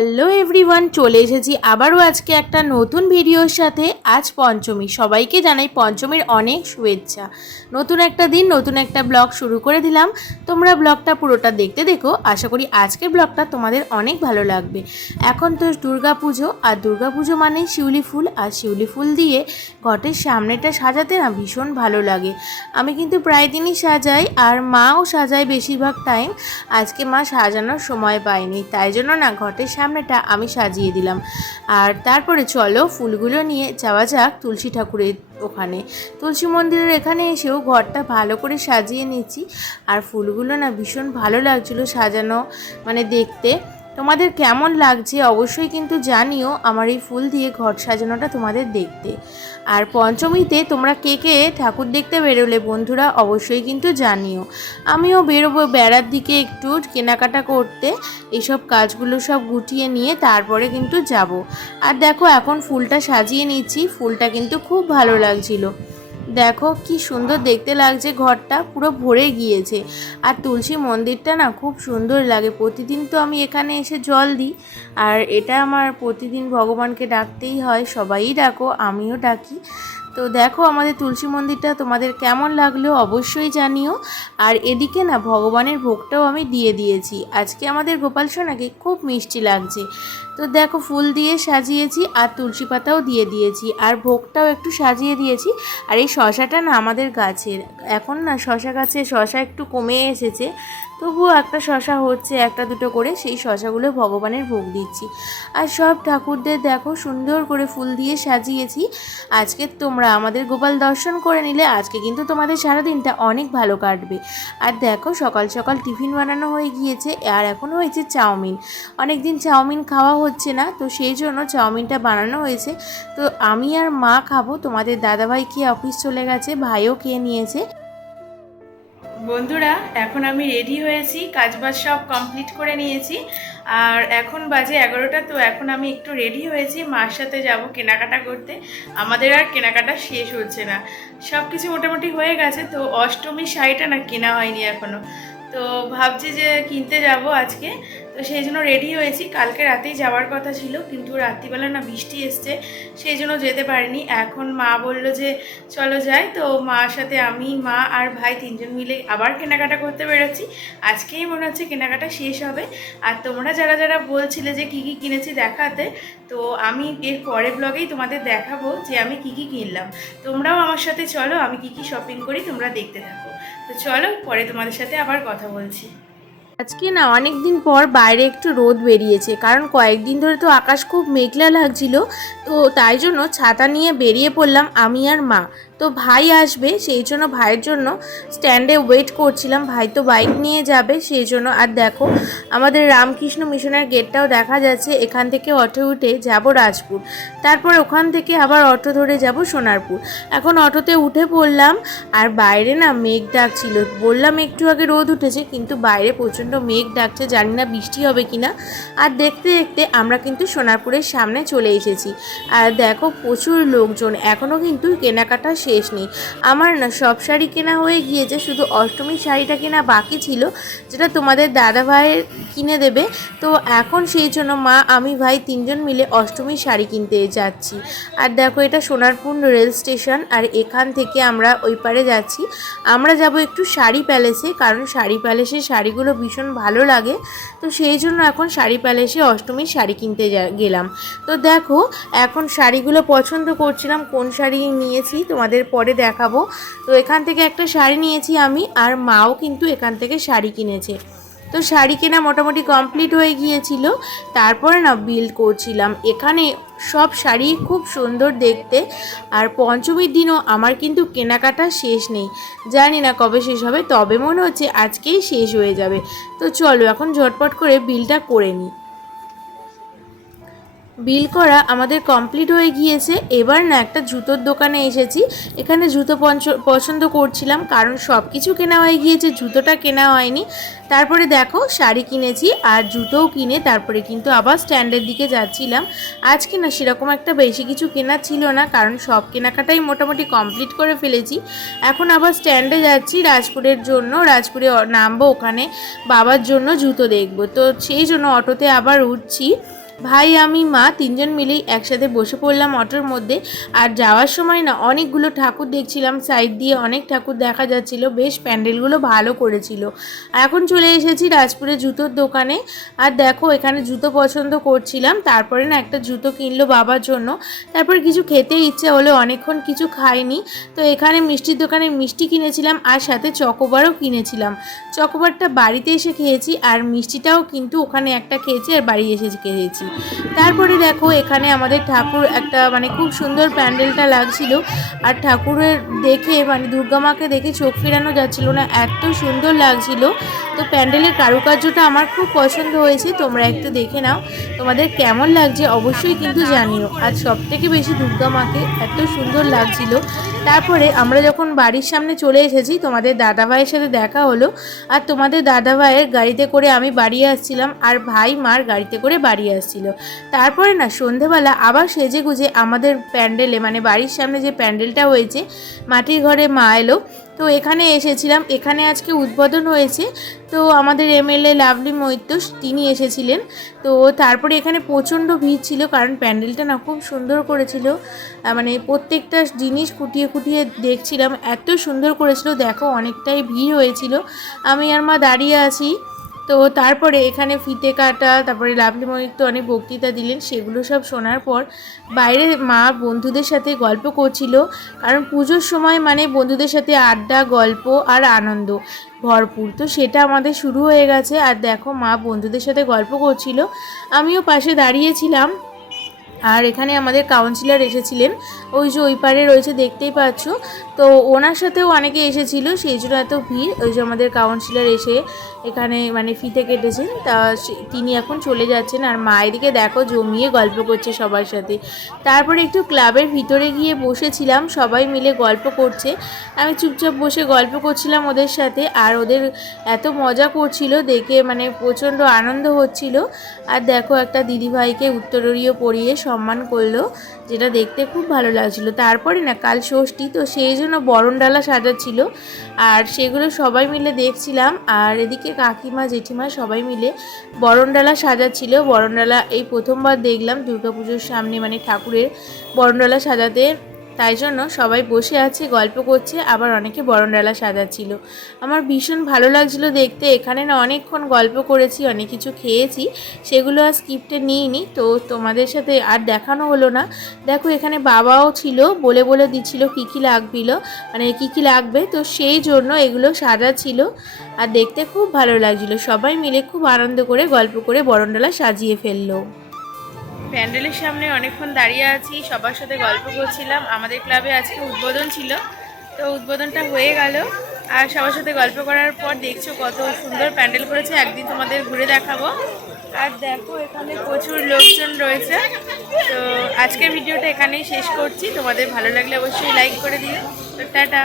Hello everyone চলে এসেছি আবারও আজকে একটা নতুন ভিডিওর সাথে। আজ পঞ্চমী। সবাইকে জানাই পঞ্চমীর অনেক শুভেচ্ছা। নতুন একটা দিন, নতুন একটা ব্লগ শুরু করে দিলাম। তোমরা ব্লগটা পুরোটা দেখতে দেখো। আশা করি আজকের ব্লগটা তোমাদের অনেক ভালো লাগবে। এখন তো দুর্গা পুজো আর দুর্গা পুজো মানে শিউলি ফুল, আর শিউলি ফুল দিয়ে ঘটের সামনেটা সাজাতে না ভীষণ ভালো লাগে। আমি কিন্তু প্রায় দিনই সাজাই, আর মাও সাজায় বেশিরভাগ টাইম আজকে মা সাজানোর সময় পায়নি, তাই জন্য না ঘটের সামনেটা আমি সাজিয়ে দিলাম। আর তারপরে চলো ফুলগুলো নিয়ে যাওয়া যাক তুলসী ঠাকুরের ওখানে। তুলসী মন্দিরের এখানে এসেও ঘরটা ভালো করে সাজিয়ে নিচ্ছি আর ফুলগুলো না ভীষণ ভালো লাগছিল সাজানো মানে দেখতে। তোমাদের কেমন লাগছে অবশ্যই কিন্তু জানিও আমার এই ফুল দিয়ে ঘর সাজানোটা তোমাদের দেখতে। আর পঞ্চমীতে তোমরা কে কে ঠাকুর দেখতে বেরোলে বন্ধুরা অবশ্যই কিন্তু জানিও। আমিও বেরোবো বেড়ার দিকে একটু কেনাকাটা করতে এইসব কাজগুলো সব গুটিয়ে নিয়ে তারপরে কিন্তু যাব। আর দেখো এখন ফুলটা সাজিয়ে নিচ্ছি, ফুলটা কিন্তু খুব ভালো লাগছিল। দেখো কি সুন্দর দেখতে লাগছে ঘরটা, পুরো ভরে গিয়েছে। আর তুলসী মন্দিরটা না খুব সুন্দর লাগে। প্রতিদিন তো আমি এখানে এসে জল দিই। আর এটা আমার প্রতিদিন ভগবানকে ডাকতেই হয়, সবাই ডাকো, আমিও ডাকি। তো দেখো আমাদের তুলসী মন্দিরটা তোমাদের কেমন লাগল অবশ্যই জানিও। আর এদিকে না ভগবানের ভোগটাও আমি দিয়ে দিয়েছি। আজকে আমাদের গোপাল সোনাকে খুব মিষ্টি লাগছে। তো দেখো ফুল দিয়ে সাজিয়েছি আর তুলসী পাতাও দিয়ে দিয়েছি আর ভোগটাও একটু সাজিয়ে দিয়েছি। আর এই শশাটা না আমাদের গাছের। এখন না শশা গাছে শশা একটু কমে এসেছে। তবুও একটা শশা হচ্ছে, একটা দুটো করে সেই শশাগুলো ভগবানের ভোগ দিচ্ছি। আর সব ঠাকুরদের দেখো সুন্দর করে ফুল দিয়ে সাজিয়েছি। আজকে তোমরা আমাদের গোপাল দর্শন করে নিলে, আজকে কিন্তু তোমাদের সারাদিনটা অনেক ভালো কাটবে। আর দেখো সকাল সকাল টিফিন বানানো হয়ে গিয়েছে, আর এখন হয়েছে চাউমিন। অনেক দিন চাউমিন খাওয়া হচ্ছে না, তো সেই জন্য চাউমিনটা বানানো হয়েছে। তো আমি আর মা খাব, তোমাদের দাদাভাই খেয়ে অফিস চলে গেছে, ভাইও খেয়ে নিয়েছে। বন্ধুরা, এখন আমি রেডি হয়েছি, কাজবাজ সব কমপ্লিট করে নিয়েছি। আর এখন বাজে এগারোটা, তো এখন আমি একটু রেডি হয়েছি, মার সাথে যাব কেনাকাটা করতে। আমাদের আর কেনাকাটা শেষ হচ্ছে না। সব কিছু মোটামুটি হয়ে গেছে, তো অষ্টমীর শাড়িটা না কেনা হয়নি এখনও তো ভাবছি যে কিনতে যাব আজকে। তো সেই জন্য রেডি হয়েছি। কালকে রাতেই যাওয়ার কথা ছিল, কিন্তু রাত্রিবেলা না বৃষ্টি এসছে, সেই জন্য যেতে পারিনি। এখন মা বলল যে, চলো যাই। তো মার সাথে আমি, মা আর ভাই তিনজন মিলে আবার কেনাকাটা করতে বেরোচ্ছি। আজকেই মনে হচ্ছে কেনাকাটা শেষ হবে। আর তোমরা যারা যারা বলছিলে যে, কী কী কিনেছি দেখাতে, তো আমি এর পরের ব্লগেই তোমাদের দেখাবো যে, আমি কী কী কিনলাম। তোমরাও আমার সাথে চলো, আমি কী কী শপিং করি তোমরা দেখতে থাকো। তো চলো, পরে তোমাদের সাথে আবার কথা বলছি। আজকে না অনেক দিন পর বাইরে একটু রোদ বেরিয়েছে, কারণ কয়েকদিন ধরে তো আকাশ খুব মেঘলা লাগছিল, তো তাই জন্য ছাতা নিয়ে বেরিয়ে পড়লাম আমি আর মা। তো ভাই আসবে, সেই জন্য ভাইয়ের জন্য স্ট্যান্ডে ওয়েট করছিলাম। ভাই তো বাইক নিয়ে যাবে, সেই জন্য আর দেখো, আমাদের রামকৃষ্ণ মিশনের গেটটাও দেখা যাচ্ছে, এখান থেকে অটো উঠে যাব রাজপুর। তারপর ওখান থেকে আবার অটো ধরে যাব সোনারপুর। এখন অটোতে উঠে পড়লাম, আর বাইরে না মেঘ ডাকছিল। বললাম একটু আগে রোদ উঠেছে, কিন্তু বাইরে প্রচণ্ড মেঘ ডাকছে, জানি না বৃষ্টি হবে কি না আর দেখতে দেখতে আমরা কিন্তু সোনারপুরের সামনে চলে এসেছি। আর দেখো প্রচুর লোকজন এখনও কিন্তু কেনাকাটা শেষ নেই। আমার না সব শাড়ি কেনা হয়ে গিয়েছে, শুধু অষ্টমীর শাড়িটা কেনা বাকি ছিল, যেটা তোমাদের দাদা ভাইয়ের কিনে দেবে। তো এখন সেই জন্য মা, আমি, ভাই তিনজন মিলে অষ্টমীর শাড়ি কিনতে যাচ্ছি। আর দেখো, এটা সোনারপুর রেল স্টেশন। আর এখান থেকে আমরা ওই পারে যাচ্ছি। আমরা যাব একটু শাড়ি প্যালেসে, কারণ শাড়ি প্যালেসে শাড়িগুলো ভীষণ ভালো লাগে। তো সেই জন্য এখন শাড়ি প্যালেসে অষ্টমীর শাড়ি কিনতে গেলাম। তো দেখো, এখন শাড়িগুলো পছন্দ করছিলাম, কোন শাড়ি নিয়েছি তোমাদের পরে দেখাবো। তো এখান থেকে একটা শাড়ি নিয়েছি আমি, আর মাও কিন্তু এখান থেকে শাড়ি কিনেছে। তো শাড়ি কেনা মোটামুটি কমপ্লিট হয়ে গিয়েছিল। তারপরে না বিল করছিলাম। এখানে সব শাড়ি খুব সুন্দর দেখতে। আর পঞ্চমীর দিনও আমার কিন্তু কেনাকাটা শেষ নেই। জানি না কবে শেষ হবে, তবে মনে হচ্ছে আজকেই শেষ হয়ে যাবে। তো চলো এখন ঝটপট করে বিলটা করে নিই। বিল করা আমাদের কমপ্লিট হয়ে গিয়েছে। এবার না একটা জুতোর দোকানে এসেছি। এখানে জুতো পছন্দ করছিলাম কারণ সব কিছু কেনা হয়ে গিয়েছে, জুতোটা কেনা হয়নি। তারপরে দেখো শাড়ি কিনেছি আর জুতোও কিনে তারপরে কিন্তু আবার স্ট্যান্ডের দিকে যাচ্ছিলাম। আজকে না সেরকম একটা বেশি কিছু কেনা ছিল না কারণ সব কেনাকাটাই মোটামুটি কমপ্লিট করে ফেলেছি। এখন আবার স্ট্যান্ডে যাচ্ছি রাজপুরের জন্য। রাজপুরে নামবো ওখানে। বাবার জন্য জুতো দেখব। তো সেই জন্য অটোতে আবার উঠছি। ভাই, আমি, মা তিনজন মিলেই একসাথে বসে পড়লাম অটোর মধ্যে। আর যাওয়ার সময় না অনেকগুলো ঠাকুর দেখছিলাম সাইড দিয়ে অনেক ঠাকুর দেখা যাচ্ছিল, বেশ প্যান্ডেলগুলো ভালো করেছিল। এখন চলে এসেছি রাজপুরে জুতোর দোকানে। আর দেখো, এখানে জুতো পছন্দ করছিলাম, তারপরে না একটা জুতো কিনলো বাবার জন্য। তারপর কিছু খেতে ইচ্ছে হলো, অনেকক্ষণ কিছু খাইনি। তো এখানে মিষ্টির দোকানে মিষ্টি কিনেছিলাম, আর সাথে চকোবারও কিনেছিলাম। চকোবারটা বাড়িতে এসে খেয়েছি, আর মিষ্টিটাও কিন্তু ওখানে একটা খেয়েছি, আর বাড়ি এসে খেয়েছি। তারপরে দেখো, এখানে আমাদের ঠাকুর একটা মানে খুব সুন্দর প্যান্ডেলটা লাগছিল। আর ঠাকুরের দেখে মানে দুর্গা মাকে দেখে চোখ ফেরানো যাচ্ছিল না, এত সুন্দর লাগছিল। তো প্যান্ডেলের কারুকার্যটা আমার খুব পছন্দ হয়েছে, তোমরা একটু দেখে নাও। তোমাদের কেমন লাগছে অবশ্যই কিন্তু জানিও। আর সব থেকে বেশি দুর্গা মাকে এত সুন্দর লাগছিল। তারপরে আমরা যখন বাড়ির সামনে চলে এসেছি, তোমাদের দাদা ভাইয়ের সাথে দেখা হলো। আর তোমাদের দাদা ভাইয়ের গাড়িতে করে আমি বাড়ি আসছিলাম আর ভাই মার গাড়িতে করে বাড়ি আসছিল। তারপরে না, সন্ধেবেলা আবার সেজে গুজে আমাদের প্যান্ডেলে মানে বাড়ির সামনে যে প্যান্ডেলটা হয়েছে, মাটির ঘরে মা এলো। তো এখানে এসেছিলাম। এখানে আজকে উদ্বোধন হয়েছে। তো আমাদের এমএলএ লাভলি মৈত্য তিনি এসেছিলেন। তো তারপরে এখানে প্রচণ্ড ভিড় ছিল কারণ প্যান্ডেলটা না খুব সুন্দর করেছিল। মানে প্রত্যেকটা জিনিস খুঁটিয়ে খুঁটিয়ে দেখছিলাম। এত সুন্দর করেছিল, দেখো অনেকটাই ভিড় হয়েছিল। আমি আর মা দাঁড়িয়ে আছি। তো তারপরে এখানে ফিতে কাটা, তারপরে লাভলি মৈত্য অনেক বক্তৃতা দিলেন, সেগুলো সব শোনার পর বাইরে মা বন্ধুদের সাথে গল্প করছিল, কারণ পুজোর সময় মানে বন্ধুদের সাথে আড্ডা, গল্প আর আনন্দ ভরপুর। তো সেটা আমাদের শুরু হয়ে গেছে, আর দেখো মা বন্ধুদের সাথে গল্প করছিল, আমিও পাশে দাঁড়িয়েছিলাম। আর এখানে আমাদের কাউন্সিলর এসেছিলেন। ওই যে ওই পারে রয়েছে, দেখতেই পাচ্ছ। তো ওনার সাথেও অনেকে এসেছিল, সেই জন্য এত ভিড়। ওই যে আমাদের কাউন্সিলর এসে এখানে মানে ফিতে কেটেছেন। তা তিনি এখন চলে যাচ্ছেন। আর মা এদিকে দেখো জমিয়ে গল্প করছে সবার সাথে। তারপরে একটু ক্লাবের ভিতরে গিয়ে বসেছিলাম। সবাই মিলে গল্প করছে। আমি চুপচাপ বসে গল্প করছিলাম ওদের সাথে। আর ওদের এত মজা করছিল, দেখে মানে প্রচণ্ড আনন্দ হচ্ছিল। আর দেখো একটা দিদিভাইকে উত্তরীয় পরিয়ে সম্মান করল, যেটা দেখতে খুব ভালো লাগছিল। তারপরে না, কাল ষষ্ঠী, তো সেই জন্য বরণ ডালা সাজাচ্ছিল। আর সেগুলো সবাই মিলে দেখছিলাম। আর এদিকে কাকিমা, জেঠিমা সবাই মিলে বরণ ডালা সাজাচ্ছিল। বরণডালা এই প্রথমবার দেখলাম, দুর্গাপুজোর সামনে মানে ঠাকুরের বরণ ডালা সাজাতে। তাই জন্য সবাই বসে আছে, গল্প করছে, আবার অনেকে বরণডালা সাজাচ্ছিল। আমার ভীষণ ভালো লাগছিল দেখতে, এখানে না অনেকক্ষণ গল্প করেছি, অনেক কিছু খেয়েছি, সেগুলো আর স্কিপ্টে নিইনি, তো তোমাদের সাথে আর দেখানো হলো না। দেখো, এখানে বাবাও ছিল, বলে বলে দিচ্ছিল কী কী লাগবিল মানে কী কী লাগবে, তো সেই জন্য এগুলো সাজাচ্ছিল। আর দেখতে খুব ভালো লাগছিল, সবাই মিলে খুব আনন্দ করে গল্প করে বরণডালা সাজিয়ে ফেলল। প্যান্ডেলের সামনে অনেকক্ষণ দাঁড়িয়ে আছি, সবার সাথে গল্প করছিলাম। আমাদের ক্লাবে আজকে উদ্বোধন ছিল, তো উদ্বোধনটা হয়ে গেল। আর সবার সাথে গল্প করার পর দেখছ কত সুন্দর প্যান্ডেল করেছে, একদিন তোমাদের ঘুরে দেখাবো। আর দেখো, এখানে প্রচুর লোকজন রয়েছে। তো আজকের ভিডিওটা এখানেই শেষ করছি। তোমাদের ভালো লাগলে অবশ্যই লাইক করে দিও। তো টাটা।